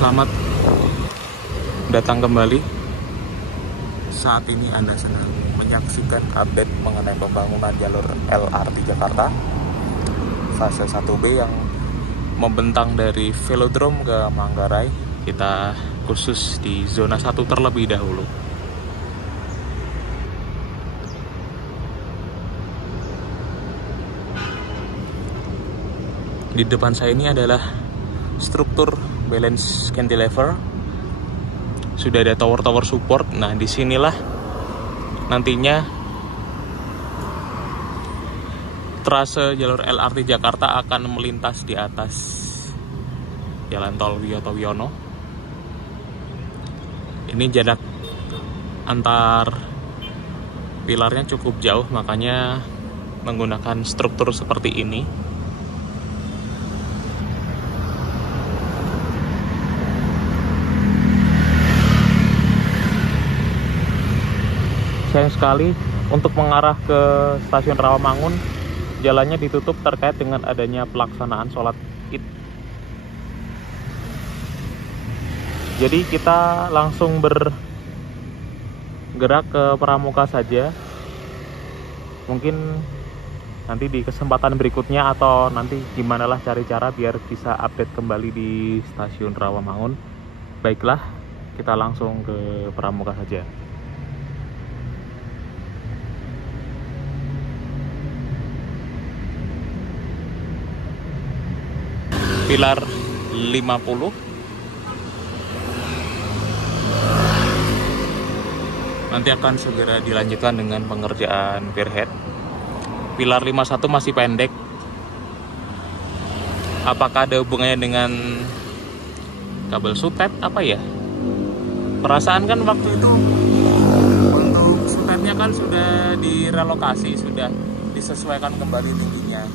Selamat datang kembali. Saat ini Anda sedang menyaksikan update mengenai pembangunan jalur LRT Jakarta fase 1B yang membentang dari Velodrome ke Manggarai. Kita khusus di zona 1 terlebih dahulu. Di depan saya ini adalah struktur balance cantilever. Sudah ada tower-tower support. Nah, disinilah nantinya trase jalur LRT Jakarta akan melintas di atas Jalan Tol Wiyoto Wiono. Ini jarak antar pilarnya cukup jauh, makanya menggunakan struktur seperti ini. Sayang sekali untuk mengarah ke stasiun Rawamangun jalannya ditutup terkait dengan adanya pelaksanaan sholat Id. Jadi kita langsung bergerak ke Pramuka saja. Mungkin nanti di kesempatan berikutnya atau nanti gimana lah cari cara biar bisa update kembali di stasiun Rawamangun. Baiklah, kita langsung ke Pramuka saja. Pilar 50 nanti akan segera dilanjutkan dengan pengerjaan pierhead. Pilar 51 masih pendek. Apakah ada hubungannya dengan kabel sutet apa ya? Perasaan kan waktu itu untuk sutetnya kan sudah direlokasi, sudah disesuaikan kembali tingginya.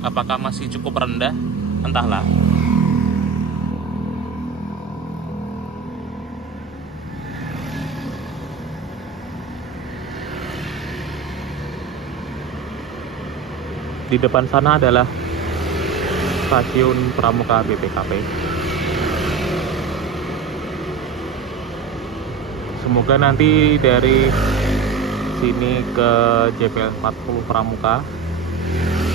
Apakah masih cukup rendah? Entahlah. Di depan sana adalah stasiun Pramuka BPKP. Semoga nanti dari sini ke JPL 40 Pramuka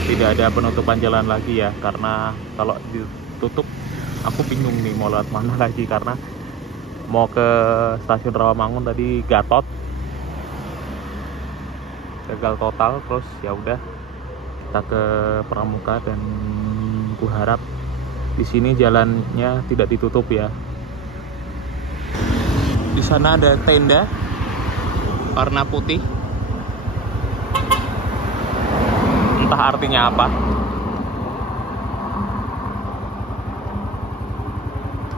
tidak ada penutupan jalan lagi ya, karena kalau ditutup aku bingung nih mau lewat mana lagi, karena mau ke stasiun Rawamangun tadi gatot, gagal total. Terus ya udah kita ke Pramuka dan kuharap di sini jalannya tidak ditutup ya. Di sana ada tenda warna putih. Entah artinya apa.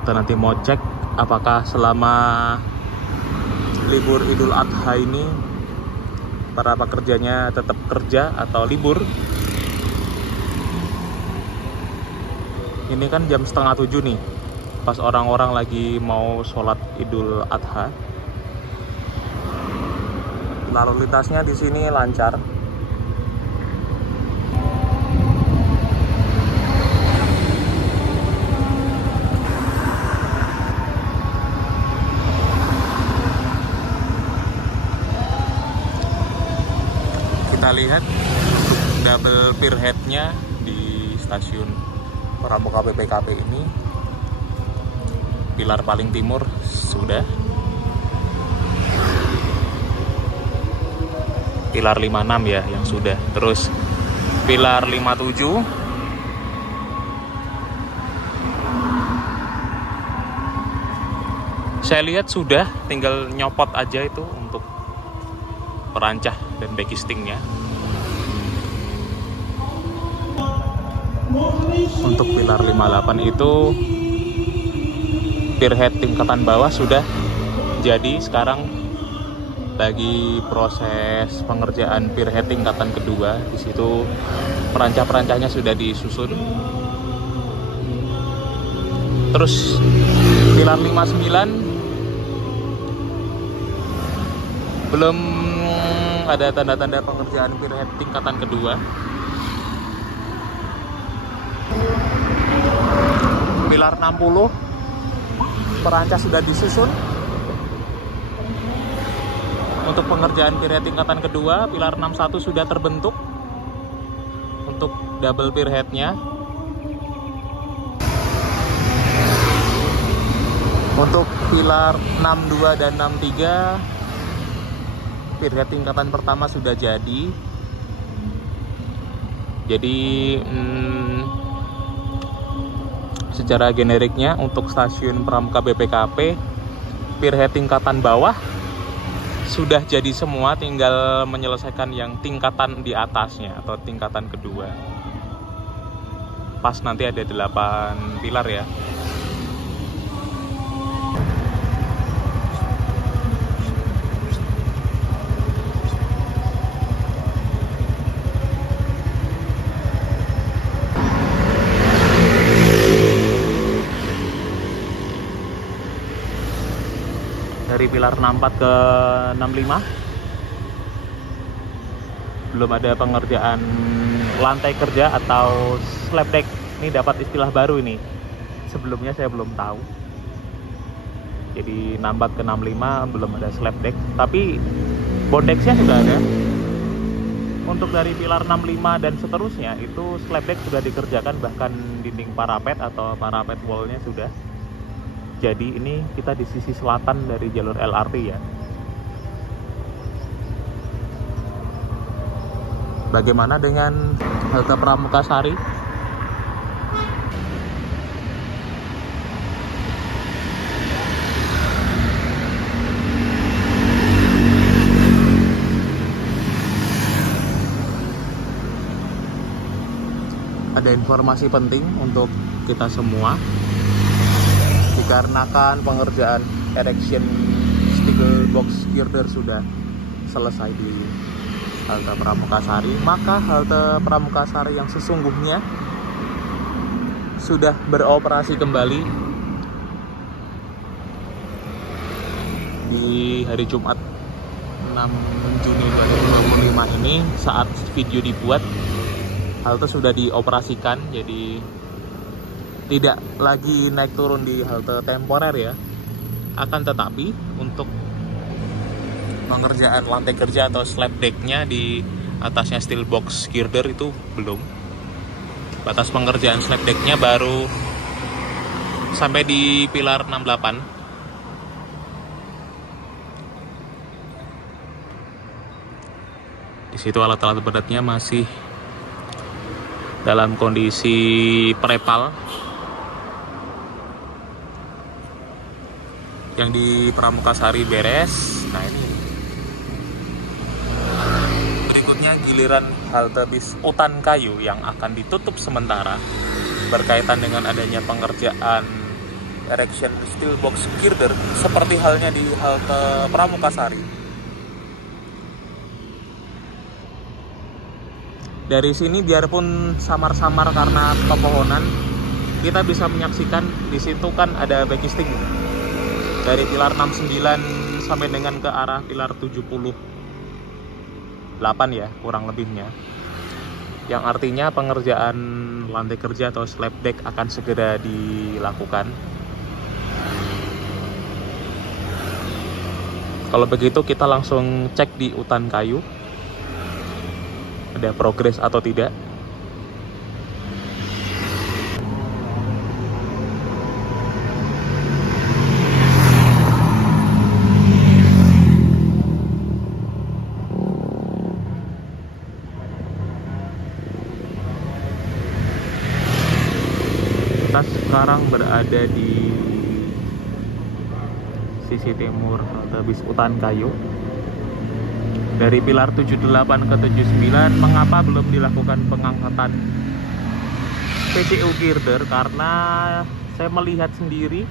Kita nanti mau cek apakah selama libur Idul Adha ini para pekerjanya tetap kerja atau libur. Ini kan jam 6:30 nih, pas orang-orang lagi mau sholat Idul Adha. Lalu lintasnya di sini lancar. Kita lihat double pierhead-nya di stasiun Pramuka BPKP ini. Pilar paling timur sudah. Pilar 56 ya yang sudah. Terus pilar 57. Saya lihat sudah, tinggal nyopot aja itu untuk perancah dan backistingnya. Untuk pilar 58 itu pierhead tingkatan bawah sudah jadi. Sekarang lagi proses pengerjaan pierhead tingkatan kedua. Di situ perancah-perancahnya sudah disusun. Terus pilar 59 belum ada tanda-tanda pengerjaan pierhead tingkatan kedua. Pilar 60 perancas sudah disusun. Untuk pengerjaan pier head tingkatan kedua, pilar 61 sudah terbentuk untuk double pier headnya. Untuk pilar 62 dan 63, pier head tingkatan pertama sudah jadi. Jadi secara generiknya untuk stasiun Pramuka BPKP, pier head tingkatan bawah sudah jadi semua, tinggal menyelesaikan yang tingkatan di atasnya atau tingkatan kedua. Pas nanti ada 8 pilar ya. Dari pilar 64 ke 65 belum ada pengerjaan lantai kerja atau slab deck. Ini dapat istilah baru ini, sebelumnya saya belum tahu. Jadi 64 ke 65 belum ada slab deck, tapi bondexnya sudah ada. Untuk dari pilar 65 dan seterusnya itu slab deck sudah dikerjakan, bahkan dinding parapet atau parapet wallnya sudah. Jadi ini kita di sisi selatan dari jalur LRT ya. Bagaimana dengan halte Pramuka Sari? Ada informasi penting untuk kita semua. Dikarenakan pengerjaan erection steel box girder sudah selesai di halte Pramuka Sari, maka halte Pramuka Sari yang sesungguhnya sudah beroperasi kembali di hari Jumat 6 Juni 2025 ini. Saat video dibuat, halte sudah dioperasikan, jadi tidak lagi naik turun di halte temporer ya. Akan tetapi untuk pengerjaan lantai kerja atau slab decknya di atasnya steel box girder itu belum. Batas pengerjaan slab decknya baru sampai di pilar 68. Di situ alat-alat beratnya masih dalam kondisi prepal. Yang di Pramuka Sari beres. Nah ini berikutnya giliran halte bis Utan Kayu yang akan ditutup sementara berkaitan dengan adanya pengerjaan erection steel box girder seperti halnya di halte Pramuka Sari. Dari sini biarpun samar-samar karena pepohonan, kita bisa menyaksikan di situ kan ada backing dari pilar 69 sampai dengan ke arah pilar 78 ya kurang lebihnya, yang artinya pengerjaan lantai kerja atau slab deck akan segera dilakukan. Kalau begitu kita langsung cek di Utan Kayu ada progres atau tidak. Sekarang berada di sisi timur halte bis Utan Kayu. Dari pilar 78 ke 79, mengapa belum dilakukan pengangkatan PCU girder? Karena saya melihat sendiri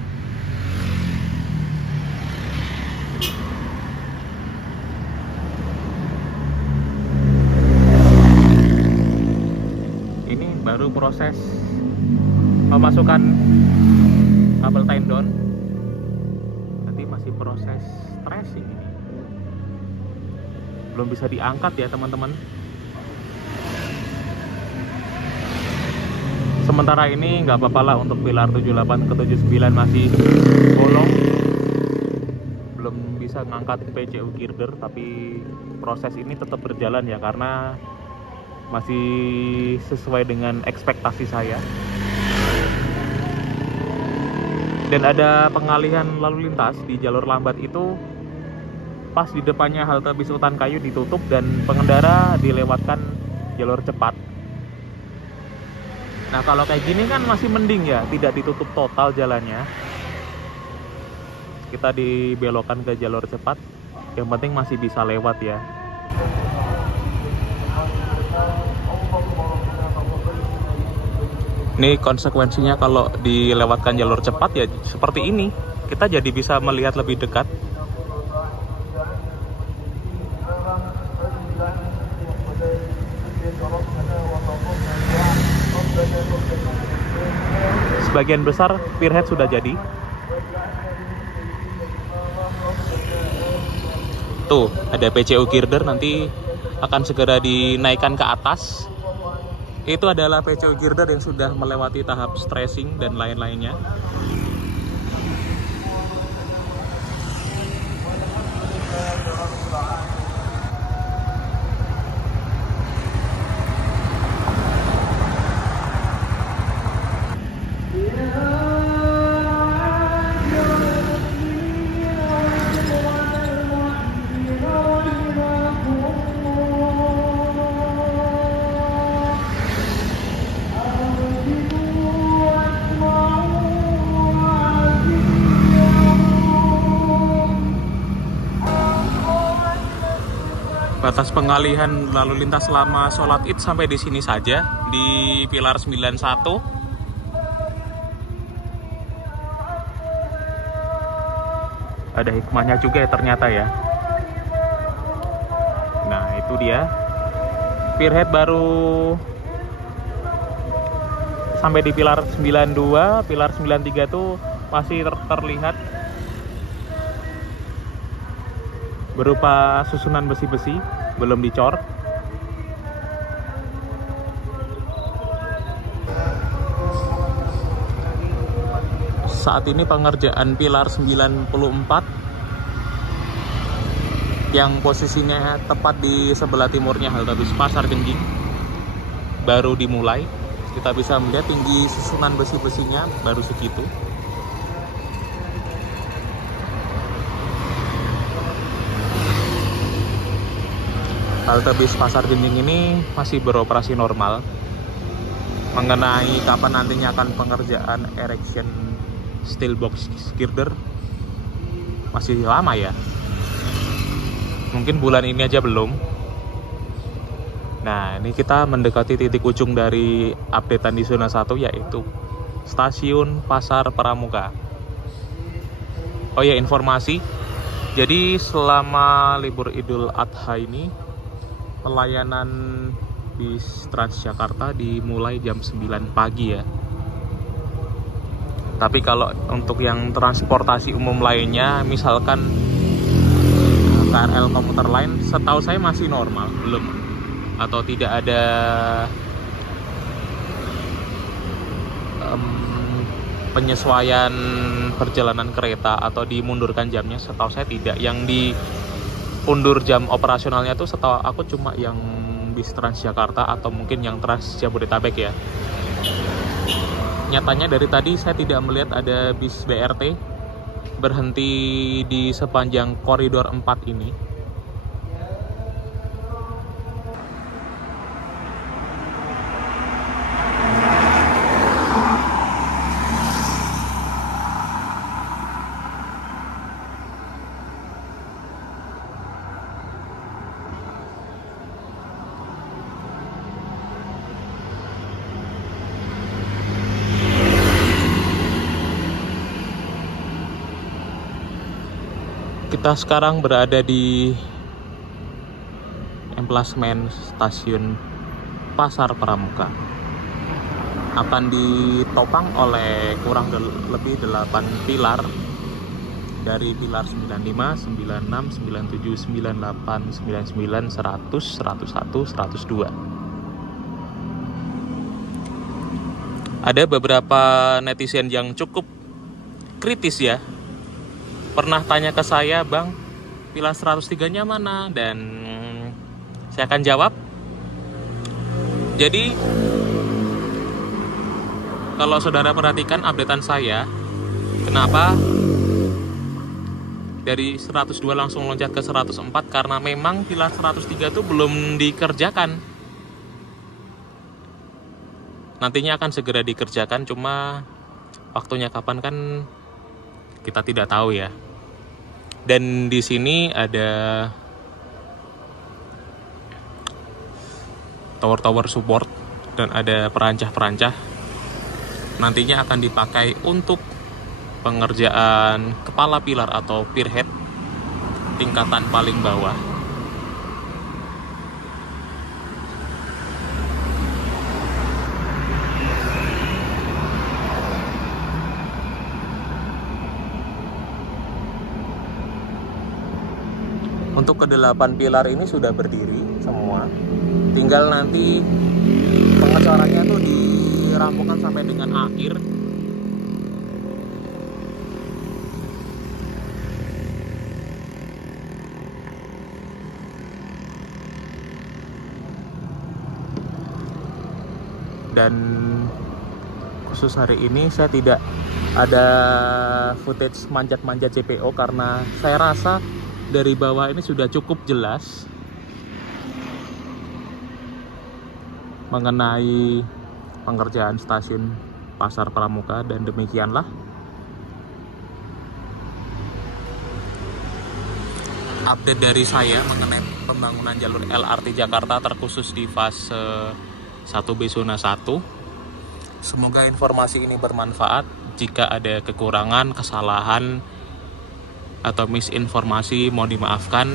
ini baru proses memasukkan kabel tendon, nanti masih proses tracing ini, belum bisa diangkat ya teman-teman. Sementara ini nggak apa-apa lah untuk pilar 78 ke 79 masih bolong, belum bisa ngangkat PCU girder, tapi proses ini tetap berjalan ya, karena masih sesuai dengan ekspektasi saya. Dan ada pengalihan lalu lintas di jalur lambat itu pas di depannya halte bis Utan Kayu ditutup dan pengendara dilewatkan jalur cepat. Nah kalau kayak gini kan masih mending ya, tidak ditutup total jalannya. Kita dibelokkan ke jalur cepat, yang penting masih bisa lewat ya. Ini konsekuensinya kalau dilewatkan jalur cepat ya seperti ini. Kita jadi bisa melihat lebih dekat. Sebagian besar spearhead sudah jadi. Tuh, ada PCU girder, nanti akan segera dinaikkan ke atas. Itu adalah PCU girder yang sudah melewati tahap stressing dan lain-lainnya. Batas pengalihan lalu lintas selama sholat Id sampai di sini saja, di pilar 91. Ada hikmahnya juga ya ternyata ya. Nah itu dia, spearhead baru sampai di pilar 92, pilar 93 tuh masih terlihat berupa susunan besi-besi, belum dicor. Saat ini pengerjaan pilar 94 yang posisinya tepat di sebelah timurnya halte bis Pasar Genjing baru dimulai. Kita bisa melihat tinggi susunan besi-besinya baru segitu. Halte bis Pasar Genjing ini masih beroperasi normal. Mengenai kapan nantinya akan pengerjaan erection steel box girder, masih lama ya. Mungkin bulan ini aja belum. Nah, ini kita mendekati titik ujung dari updatean di zona 1, yaitu Stasiun Pasar Pramuka. Oh ya, informasi. Jadi selama libur Idul Adha ini, pelayanan bis Transjakarta dimulai jam 9 pagi ya. Tapi kalau untuk yang transportasi umum lainnya, misalkan KRL komuter lain, setahu saya masih normal, belum, atau tidak ada penyesuaian perjalanan kereta atau dimundurkan jamnya. Setahu saya tidak. Yang diundur jam operasionalnya tuh setahu aku cuma yang bis Transjakarta atau mungkin yang Trans Jabodetabek ya. Nyatanya dari tadi saya tidak melihat ada bis BRT berhenti di sepanjang koridor 4 ini. Kita sekarang berada di emplasmen stasiun Pasar Pramuka. Akan ditopang oleh kurang lebih 8 pilar, dari pilar 95, 96, 97, 98, 99, 100, 101, 102. Ada beberapa netizen yang cukup kritis ya, pernah tanya ke saya, "Bang, pilar 103-nya mana?" Dan saya akan jawab. Jadi kalau saudara perhatikan updatean saya, kenapa dari 102 langsung loncat ke 104? Karena memang pilar 103 itu belum dikerjakan. Nantinya akan segera dikerjakan, cuma waktunya kapan kan kita tidak tahu ya. Dan di sini ada tower-tower support dan ada perancah-perancah. Nantinya akan dipakai untuk pengerjaan kepala pilar atau pier head tingkatan paling bawah. Untuk ke-8 pilar ini sudah berdiri semua. Tinggal nanti pengecorannya tuh dirampungkan sampai dengan akhir. Dan khusus hari ini saya tidak ada footage manjat-manjat CPO karena saya rasa dari bawah ini sudah cukup jelas mengenai pengerjaan stasiun Pasar Pramuka, dan demikianlah update dari saya mengenai pembangunan jalur LRT Jakarta terkhusus di fase 1B zona 1. Semoga informasi ini bermanfaat. Jika ada kekurangan, kesalahan, atau misinformasi mohon dimaafkan.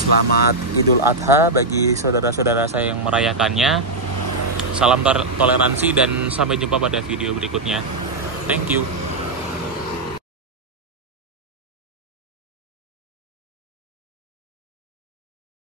Selamat Idul Adha bagi saudara-saudara saya yang merayakannya. Salam toleransi dan sampai jumpa pada video berikutnya. Thank you.